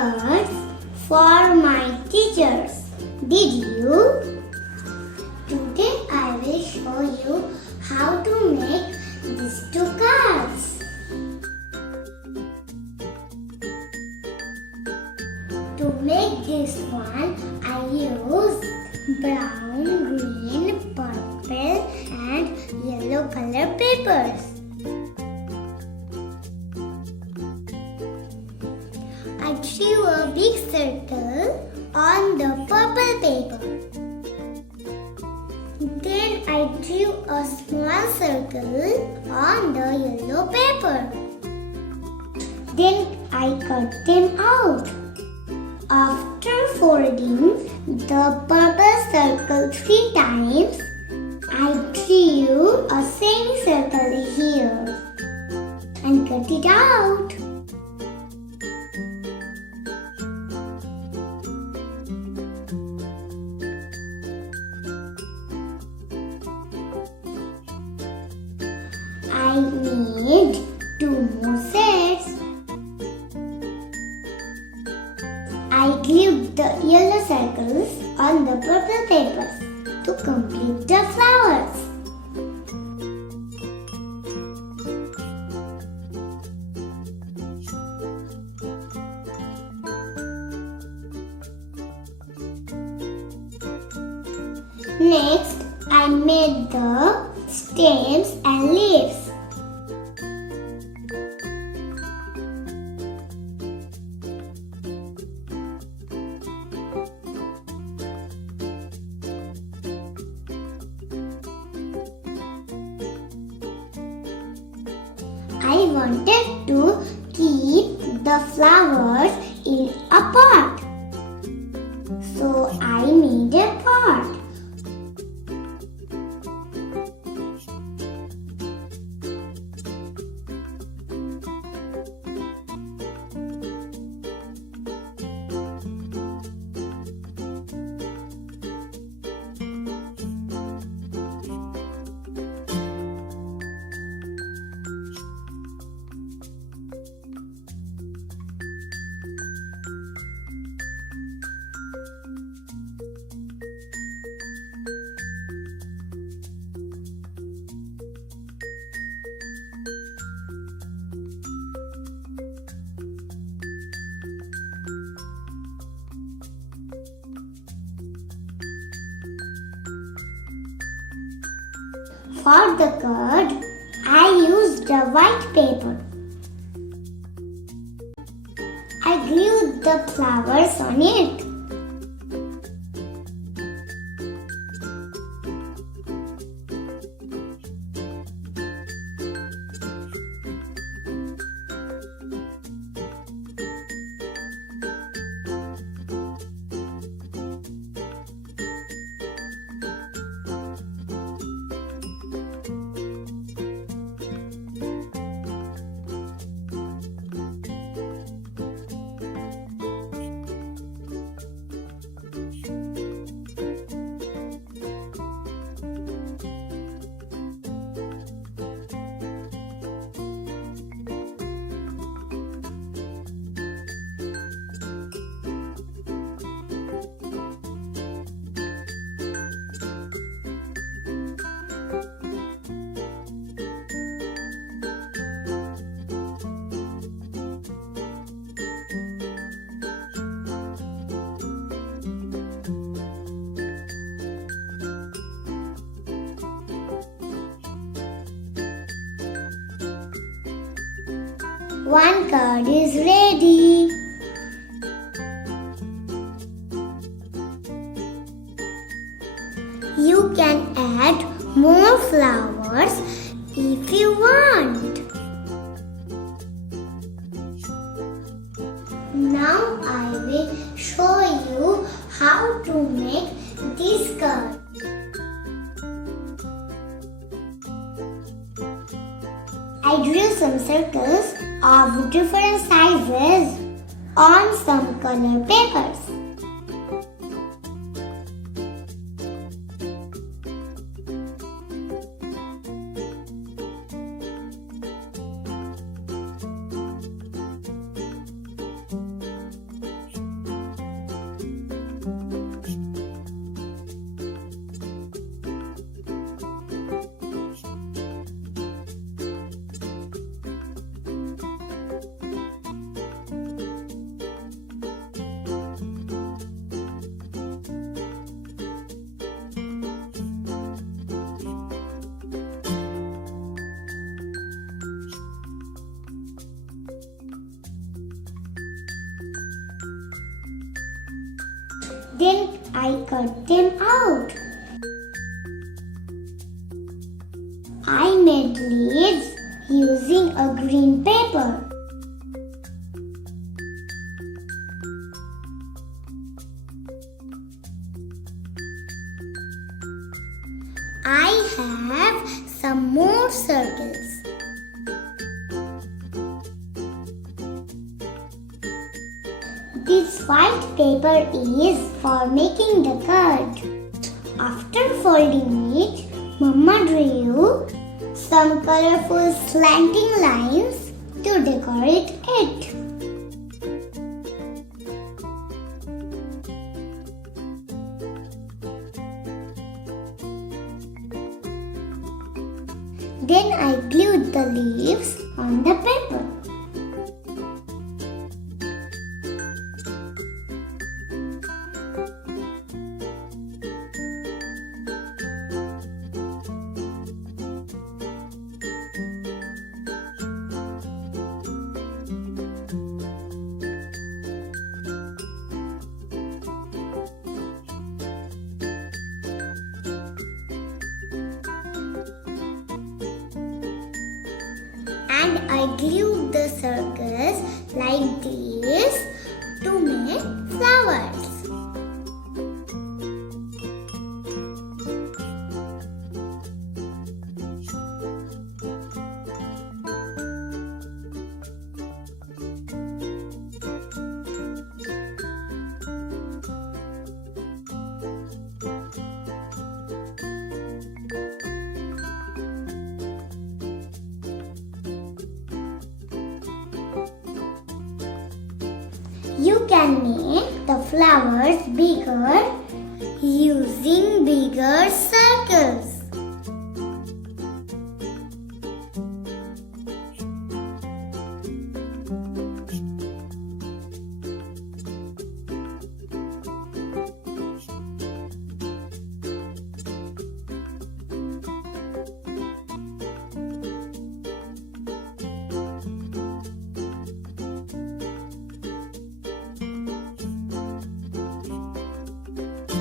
cards for my teachers. Did you? Today I will show you how to make these two cards. To make this one, I used brown, green, purple and yellow color papers. I drew a big circle on the purple paper. Then I drew a small circle on the yellow paper. Then I cut them out. After folding the purple circle 3 times, I drew a semicircle here and cut it out. I made 2 more sets. I glued the yellow circles on the purple papers to complete the flowers. Next, I made the stems and leaves. I wanted to keep the flowers in a pot, so I made a pot. For the card, I used a white paper. I glued the flowers on it. One card is ready. You can add more flowers if you want. Now I will show you how to make this card. I drew some circles of different sizes on some color papers. Then I cut them out. I made leaves using a green paper. I have some more circles. This white paper is for making the card. After folding it, Mama drew some colorful slanting lines to decorate it. Then I glued the leaves on the paper. And I glued the circles like this to make flowers. You can make the flowers bigger using bigger circles.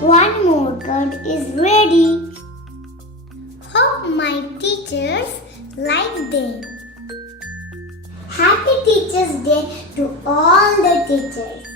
One more card is ready. Hope my teachers like them. Happy Teachers' Day to all the teachers.